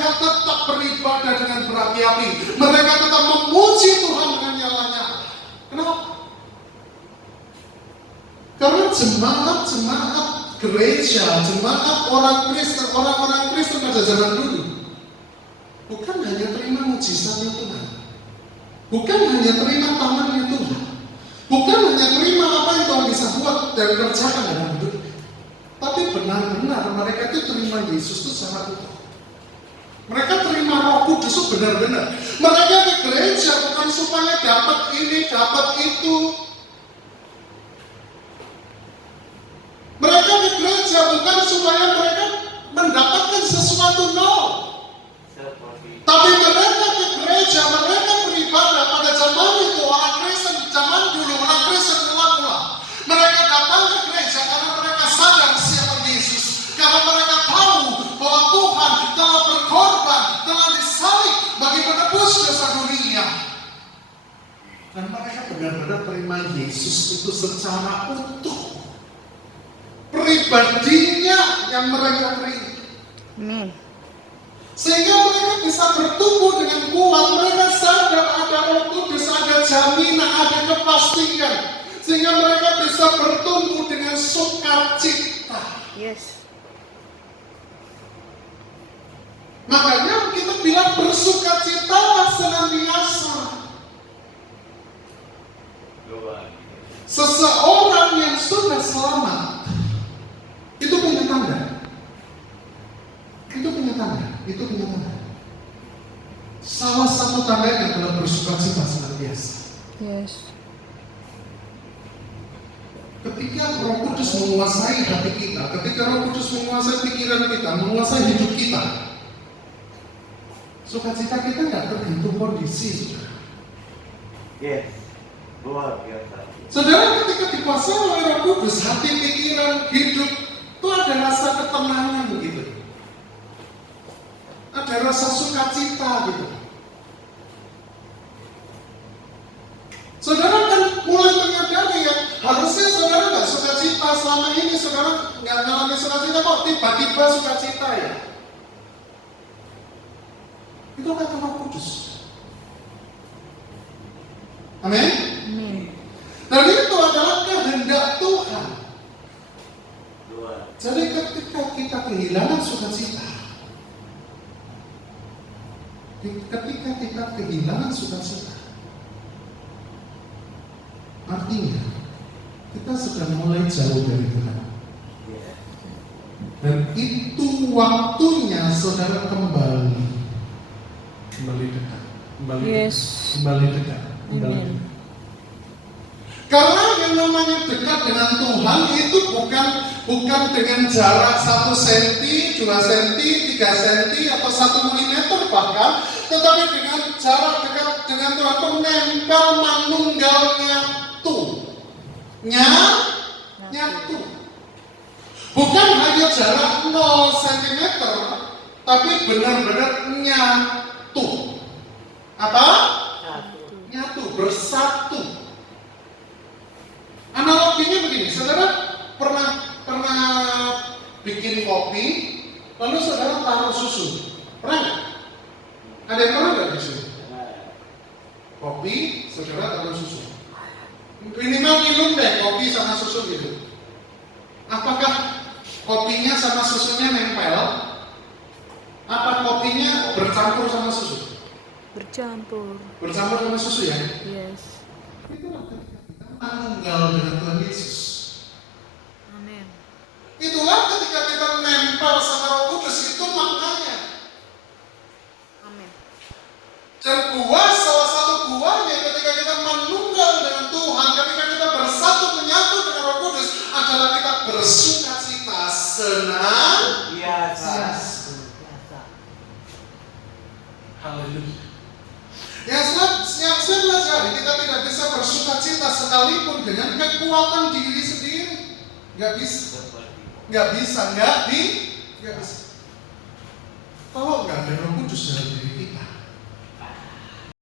mereka tetap beribadah dengan berapi-api. Mereka tetap memuji Tuhan dengan nyala-nyala. Kenapa? Karena jemaat-jemaat gereja, jemaat orang Kristen pada zaman dulu bukan hanya terima mujizatnya Tuhan, bukan hanya terima tangannya Tuhan, bukan hanya terima apa yang Tuhan bisa buat dan kerjakan dalam hidup, tapi benar-benar mereka itu terima Yesus itu secara utuh. Mereka terima Roh Kudus itu benar-benar. Mereka ke gereja bukan supaya dapat ini, dapat itu. Mereka ke gereja bukan supaya mereka mendapatkan sesuatu, no. Tapi mereka ke gereja, mereka beribadah pada zaman itu, orang Kristen zaman dulu, orang Kristen mula-mula. Mereka datang ke gereja karena mereka sadar siapa Yesus. Karena mereka tahu bahwa Tuhan telah berkorban, telah disalib bagi menebus dosa dunia. Dan mereka benar-benar terima Yesus itu secara utuh. Pribadinya yang mereka terima. Amin. Sehingga mereka bisa bertumbuh dengan kuat. Mereka sadar ada Roh Kudus, ada jaminan, ada kepastian. Sehingga mereka bisa bertumbuh dengan sukacita. Yes. Makanya kita bilang bersukacitalah senantiasa. Seseorang yang sudah selamat itu punya tanda. Itu punya tanda. Itu punya tanda. Salah satu tandanya adalah bersukacita senantiasa. Yes. Ketika Roh Kudus menguasai hati kita, ketika Roh Kudus menguasai pikiran kita, menguasai hidup kita, sukacita kita nggak tergantung kondisi, saudara. Yes, luar biasa. Saudara, ketika dikuasai oleh Roh Kudus, hati, pikiran, hidup itu ada rasa ketenangan begitu. Ada rasa sukacita gitu. Saudara kan mulai menyadari ya, harusnya saudara nggak sukacita selama ini, saudara nggak ngalami sukacita, kok tiba-tiba sukacita ya? Itu kata Roh Kudus. Amin. Amin. Dan itu adalah kehendak Tuhan. Luar. Jadi ketika kita kehilangan sukacita, artinya kita sedang mulai jauh dari Tuhan. Dan itu waktunya saudara kembali dekat, kembali dekat. Karena yang namanya dekat dengan Tuhan itu bukan dengan jarak 1 cm, 2 cm, 3 cm atau 1 mm bahkan, tetapi dengan jarak dekat dengan Tuhan itu nempel manunggal nyatu. Bukan hanya jarak 0 cm, tapi benar-benar nyatu. Apa? Nyatu, bersatu. Analoginya begini, saudara pernah bikin kopi, lalu saudara taruh susu, pernah nggak? Ada yang pernah nggak di sini? Kopi, saudara taruh susu. Minimal minum deh kopi sama susu gitu. Apakah kopinya sama susunya nempel? Apa kopinya bercampur sama susu? Bercampur sama susu ya? Yes. Itulah ketika kita menunggal dengan Tuhan Yesus. Amin. Itulah ketika kita nempel sama Roh Kudus, itu maknanya. Amin. Dan salah satu buahnya ketika kita menunggal dengan Tuhan, ketika kita bersatu menyatu dengan Roh Kudus, adalah kita bersukacita senantiasa. Haleluya. Yang saya pelajari, kita tidak bisa bersukacita sekalipun dengan kekuatan diri sendiri. Nggak bisa. Kalau nggak ada Roh Kudus dalam diri